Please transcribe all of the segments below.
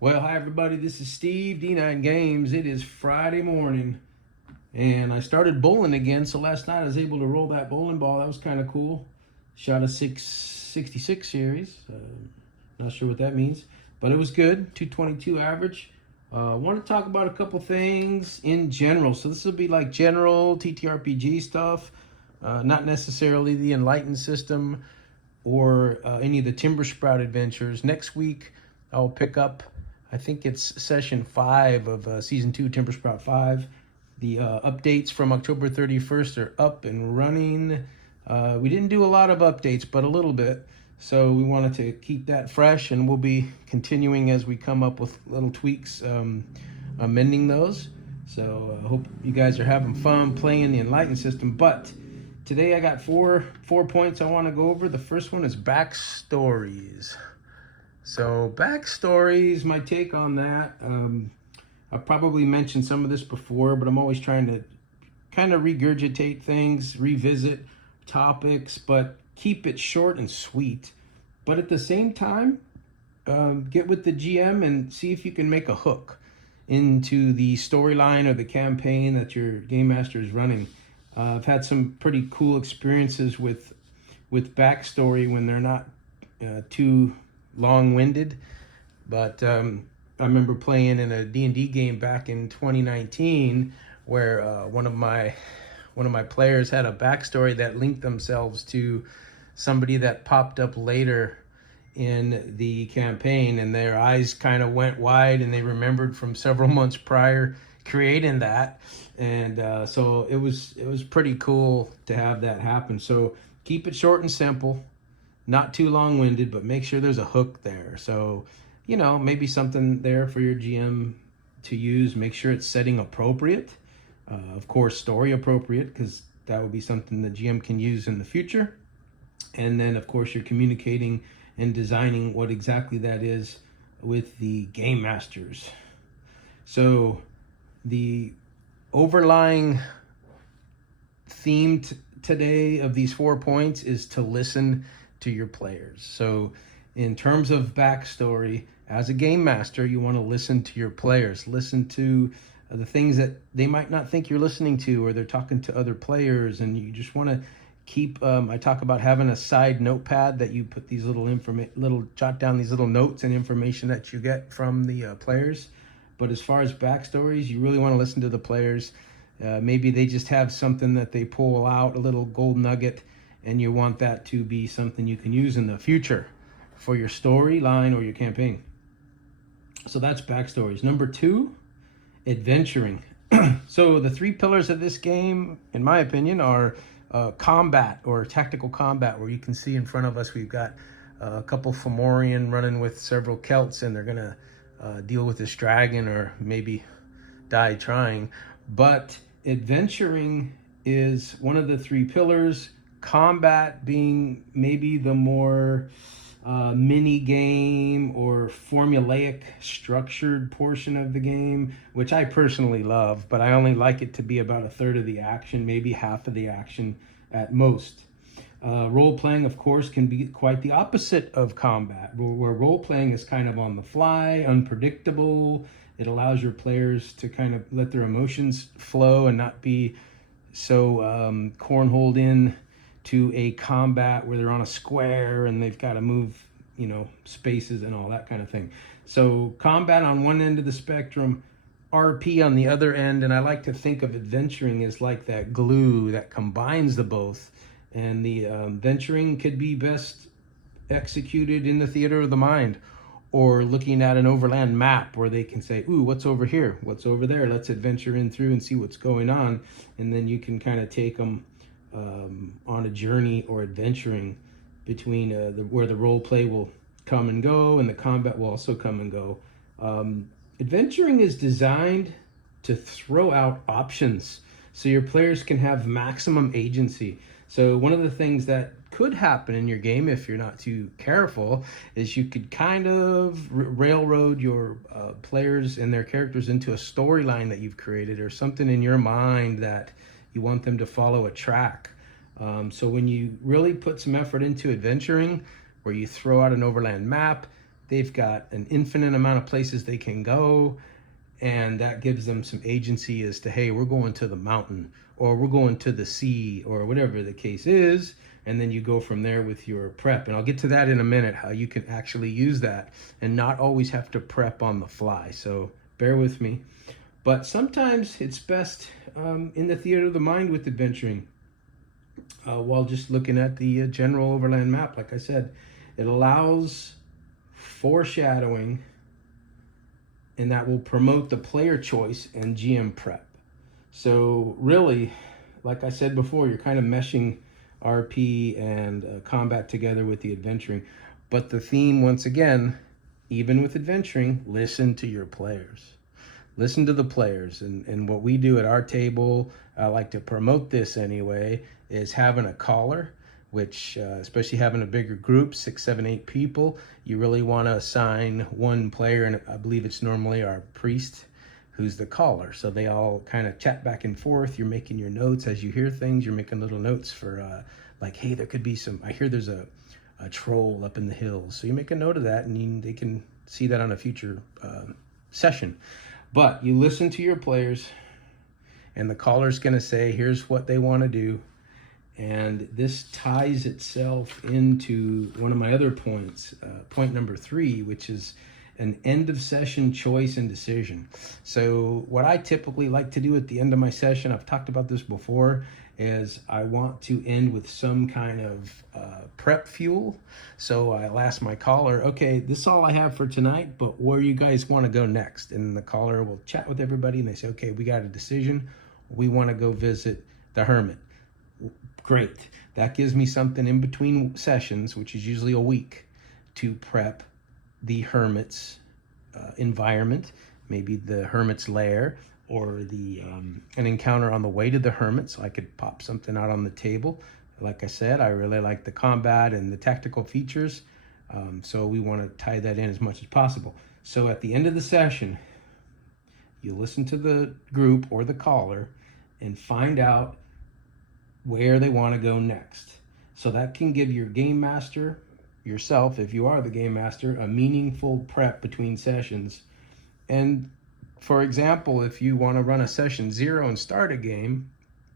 Well, hi everybody. This is Steve D9 Games. It is Friday morning, and I started bowling again. So last night I was able to roll that bowling ball. That was kind of cool. Shot a 666 series. Not sure what that means, but it was good. 222 average. I want to talk about a couple things in general. So this will be like general TTRPG stuff, not necessarily the Enlightened system or any of the Timber Sprout adventures. Next week I'll pick up, I think it's session 5 of season 2, Timber Sprout 5. The updates from October 31st are up and running. We didn't do a lot of updates, but a little bit. So we wanted to keep that fresh, and we'll be continuing as we come up with little tweaks, amending those. So I hope you guys are having fun playing the Enlightened system. But today I got four points I want to go over. The first one is backstories. So backstories, my take on that. I've probably mentioned some of this before, but I'm always trying to kind of regurgitate things, revisit topics, but keep it short and sweet. But at the same time, get with the GM and see if you can make a hook into the storyline or the campaign that your game master is running. I've had some pretty cool experiences with backstory when they're not too long-winded, but I remember playing in a D&D game back in 2019 where one of my players had a backstory that linked themselves to somebody that popped up later in the campaign, and their eyes kind of went wide and they remembered from several months prior creating that. And so it was pretty cool to have that happen. So keep it short and simple, not too long-winded, but make sure there's a hook there. So, maybe something there for your GM to use. Make sure it's setting appropriate. Of course, story appropriate, because that would be something the GM can use in the future. And then, of course, you're communicating and designing what exactly that is with the game masters. So the overlying theme today of these 4 points is to listen to your players. So in terms of backstory, as a game master, you want to listen to your players. Listen to the things that they might not think you're listening to, or they're talking to other players, and you just want to keep, I talk about having a side notepad that you put these jot down these little notes and information that you get from the players. But as far as backstories, you really want to listen to the players. Maybe they just have something that they pull out, a little gold nugget, and you want that to be something you can use in the future for your storyline or your campaign. So that's backstories. Number 2, adventuring. So the 3 pillars of this game, in my opinion, are combat or tactical combat, where you can see in front of us we've got a couple Fomorian running with several Celts, and they're going to deal with this dragon or maybe die trying. But adventuring is one of the 3 pillars, combat being maybe the more mini game or formulaic structured portion of the game, which I personally love, but I only like it to be about a third of the action, maybe half of the action at most. Role-playing, of course, can be quite the opposite of combat, where role-playing is kind of on the fly, unpredictable. It allows your players to kind of let their emotions flow and not be so cornholed in to a combat where they're on a square and they've got to move, spaces and all that kind of thing. So combat on one end of the spectrum, RP on the other end, and I like to think of adventuring as like that glue that combines the both. And the venturing could be best executed in the theater of the mind, or looking at an overland map where they can say, ooh, what's over here? What's over there? Let's adventure in through and see what's going on. And then you can kind of take them on a journey or adventuring between where the role play will come and go and the combat will also come and go. Adventuring is designed to throw out options so your players can have maximum agency. So one of the things that could happen in your game, if you're not too careful, is you could kind of railroad your players and their characters into a storyline that you've created, or something in your mind that you want them to follow a track. So when you really put some effort into adventuring, where you throw out an overland map, they've got an infinite amount of places they can go, and that gives them some agency as to, hey, we're going to the mountain, or we're going to the sea, or whatever the case is. And then you go from there with your prep. And I'll get to that in a minute, how you can actually use that and not always have to prep on the fly. So bear with me. But sometimes it's best in the theater of the mind with adventuring, while just looking at the general overland map. Like I said, it allows foreshadowing, and that will promote the player choice and GM prep. So really, like I said before, you're kind of meshing RP and combat together with the adventuring. But the theme, once again, even with adventuring, listen to your players. Listen to the players. And what we do at our table, I like to promote this anyway, is having a caller, which especially having a bigger group, 6, 7, 8 people, you really want to assign one player, and I believe it's normally our priest who's the caller. So they all kind of chat back and forth. You're making your notes as you hear things. You're making little notes for like, hey, there could be some, I hear there's a troll up in the hills. So you make a note of that, and they can see that on a future session. But you listen to your players, and the caller's going to say, here's what they want to do. And this ties itself into one of my other points, point number 3, which is an end of session choice and decision. So what I typically like to do at the end of my session, I've talked about this before, is I want to end with some kind of prep fuel. So I'll ask my caller, okay, this is all I have for tonight, but where you guys want to go next? And the caller will chat with everybody, and they say, okay, we got a decision. We want to go visit the hermit. Great. That gives me something in between sessions, which is usually a week, to prep the hermit's environment, maybe the hermit's lair, or the an encounter on the way to the hermit. So I could pop something out on the table. Like I said, I really like the combat and the tactical features, so we want to tie that in as much as possible. So at the end of the session, you listen to the group or the caller and find out where they want to go next. So that can give your game master, yourself, if you are the game master, a meaningful prep between sessions. And for example, if you want to run a session 0 and start a game,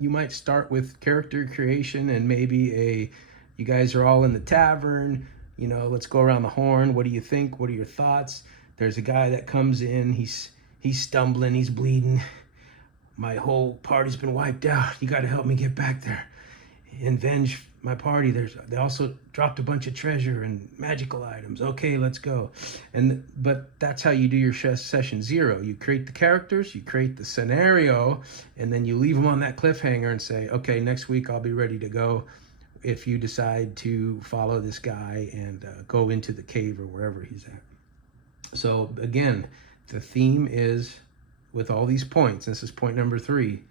you might start with character creation, and maybe you guys are all in the tavern, let's go around the horn. What do you think? What are your thoughts? There's a guy that comes in, he's stumbling, he's bleeding. My whole party's been wiped out. You got to help me get back there and avenge my party. They also dropped a bunch of treasure and magical items. Okay, let's go. But that's how you do your session 0. You create the characters, you create the scenario, and then you leave them on that cliffhanger and say, okay, next week I'll be ready to go if you decide to follow this guy and go into the cave or wherever he's at. So again, the theme is, with all these points, this is point number 3,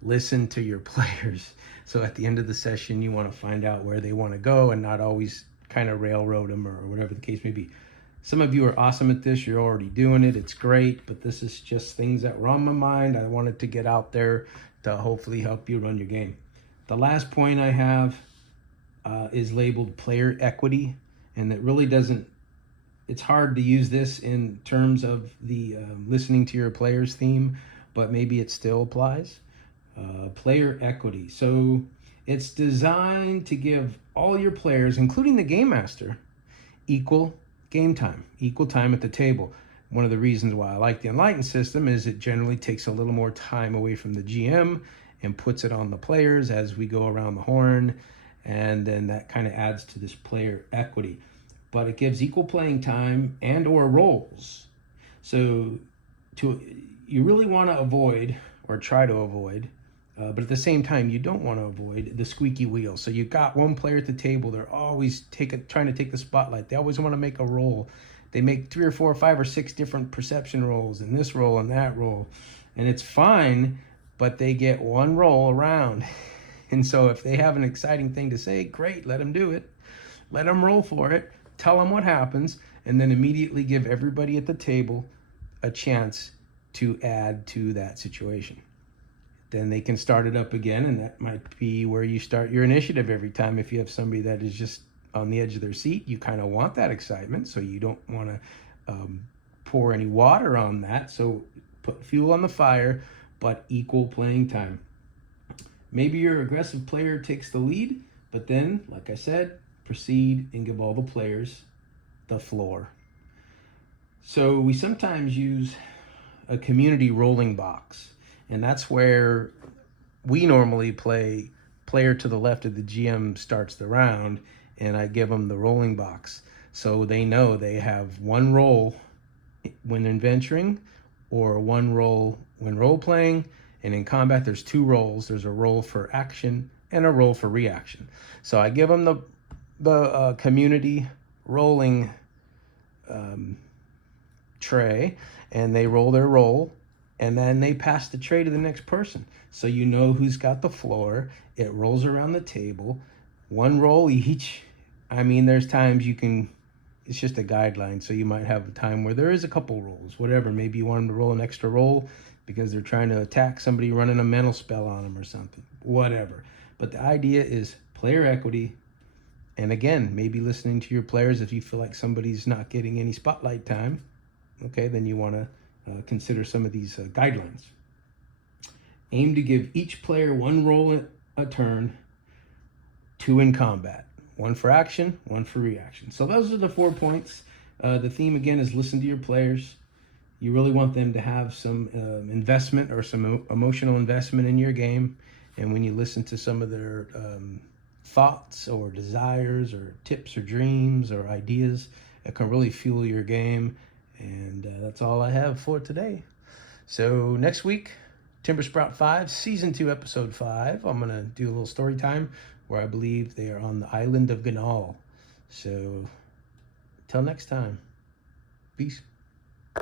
listen to your players. So at the end of the session, you want to find out where they want to go and not always kind of railroad them or whatever the case may be. Some of you are awesome at this. You're already doing it. It's great. But this is just things that were on my mind. I wanted to get out there to hopefully help you run your game. The last point I have is labeled player equity. And it really doesn't, it's hard to use this in terms of the listening to your players theme, but maybe it still applies. Player equity. So it's designed to give all your players, including the game master, equal game time, equal time at the table. One of the reasons why I like the Enlightened system is it generally takes a little more time away from the GM and puts it on the players as we go around the horn, and then that kind of adds to this player equity. But it gives equal playing time and or roles. So you really want to avoid, or try to avoid, but at the same time, you don't want to avoid the squeaky wheel. So you've got one player at the table. They're always trying to take the spotlight. They always want to make a roll. They make 3 or 4 or 5 or 6 different perception rolls, and this roll and that roll. And it's fine, but they get one roll around. And so if they have an exciting thing to say, great, let them do it. Let them roll for it. Tell them what happens, and then immediately give everybody at the table a chance to add to that situation. Then they can start it up again, and that might be where you start your initiative every time if you have somebody that is just on the edge of their seat. You kind of want that excitement, so you don't want to pour any water on that. So put fuel on the fire, but equal playing time. Maybe your aggressive player takes the lead, but then, like I said, proceed and give all the players the floor. So we sometimes use a community rolling box, and that's where we normally play player to the left of the GM starts the round, and I give them the rolling box. So they know they have one roll when adventuring or one roll when role-playing, and in combat there's two rolls. There's a roll for action and a roll for reaction. So I give them the community rolling tray, and they roll their roll, and then they pass the tray to the next person. So you know who's got the floor. It rolls around the table, one roll each. I mean, there's times you can, it's just a guideline. So you might have a time where there is a couple rolls, whatever. Maybe you want them to roll an extra roll because they're trying to attack somebody running a mental spell on them or something, whatever. But the idea is player equity. And again, maybe listening to your players. If you feel like somebody's not getting any spotlight time, okay, then you want to consider some of these guidelines. Aim to give each player one roll a turn, 2 in combat. 1 for action, 1 for reaction. So those are the 4 points. The theme, again, is listen to your players. You really want them to have some investment or some emotional investment in your game. And when you listen to some of their thoughts or desires or tips or dreams or ideas, it can really fuel your game. And that's all I have for today. So next week, Timber Sprout 5, Season 2, Episode 5. I'm going to do a little story time where I believe they are on the island of Ganal. So, till next time. Peace.